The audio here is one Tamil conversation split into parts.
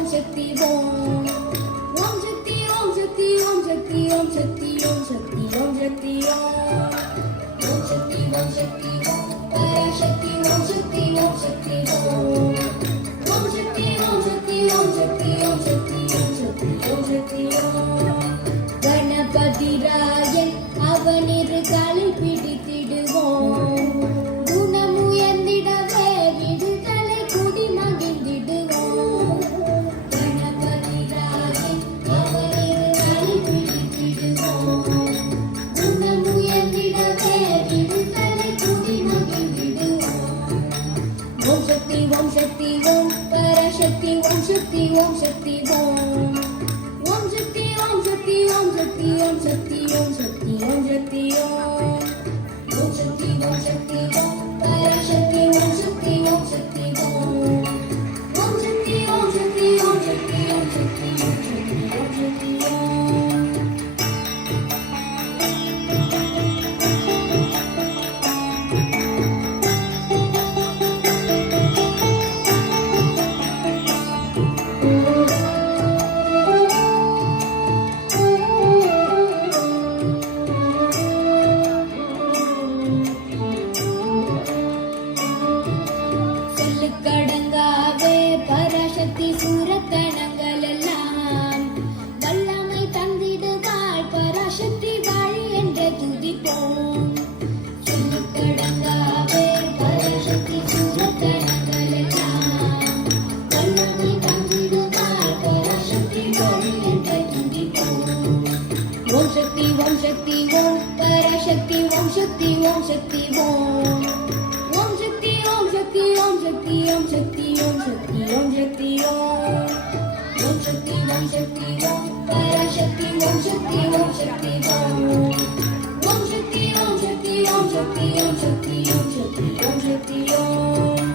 ஓம் சக்தி ஓம் ஓம் சக்தி ஓம் சக்தி ஓம் சக்தி ஓம் சக்தி ஓம் சக்தி ஓம் சக்தி ஓம் ஓம் சக்தி ஓம் சக்தி ஓம் பராசக்தி ஓம் சக்தி ஓம் சக்தி ஓம் ஓம் சக்தி ஓம் சக்தி ஓம் சக்தி ஓம் சக்தி ஓம் சக்தி ஓம் சக்தி ஓம் கணபதி ராயன் அவனிரு காலை பிடித்திடுவோம் குணமுயர்ந்திடவே விடுதலை குடி மகிழ்ந்திடுவோம் கணபதி ராயன் அவனிரு காலை பிடித்திடுவோம் குணமுயர்ந்திடவே விடுதலை குடி மகிழ்ந்திடுவோம் ஓம் சக்தி ஓம் சக்தி ஓம் பராசக்தி ஓம் சக்தி ஓம் சக்தி ஓம் ஓம் சக்தி ஓம் சக்தி ஓம் சக்தி ஓம் சக்தி ஓம் சக்தி ஓம் சக்தி ஓம் ஓம் சக்தி ஓம் சக்தி ஓம் பராசக்தி ஓம் சக்தி ஓம் சக்தி ஓம் ஓம் சக்தி ஓம் சக்தி ஓம் சக்தி ஓம் சக்தி ஓம் சக்தி ஓம் சக்தி ஓம் கடங்காவே பராசக்தி சூரக்கணங்கள் எல்லாம் வல்லமை தந்திடுவாள் பராசக்தி வாழி என்று துதிப்போம் கடங்காவே பராசக்தி சூரக்கணங்கள் எல்லாம் வல்லமை தந்திடுவாள் பராசக்தி வாழி என்று துதிப்போம் ஓம் சக்தி ஓம் சக்தி ஓம் பராசக்தி ஓம் சக்தி ஓம் சக்தி ஓம் ஓம் சக்தி ஓம் சக்தி ஓம் சக்தி ஓம் சக்தி ஓம் சக்தி ஓம் சக்தி ஓம் ஓம் சக்தி ஓம் சக்தி ஓம் பராசக்தி ஓம் சக்தி ஓம் சக்தி ஓம் ஓம் சக்தி ஓம் சக்தி ஓம் சக்தி ஓம் சக்தி ஓம் சக்தி ஓம் சக்தி ஓம்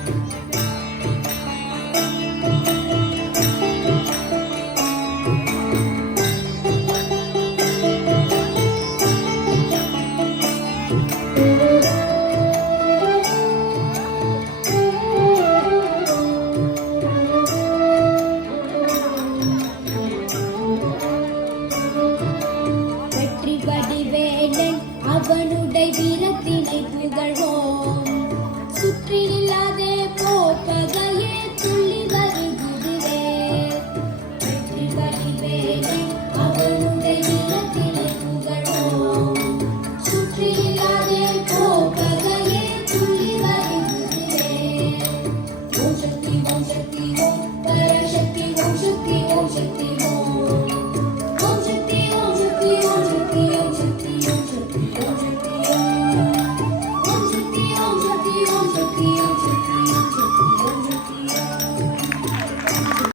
வடிவேலன் அவனுடைய வீரத்தினை புகழ்வோம் சுற்றி இல்லாதே போப்பகையே துள்ளி வருகிறே வெற்றி வடிவேலன் அவனுடைய வீரத்தினை புகழ்வோம் சுற்றி இல்லாதே போப்பகையே துள்ளி வருகிறே ஓம் சக்தி ஓம் சக்தி ஓம் பராசக்தி ஓம் சக்தி ஓம் சக்தி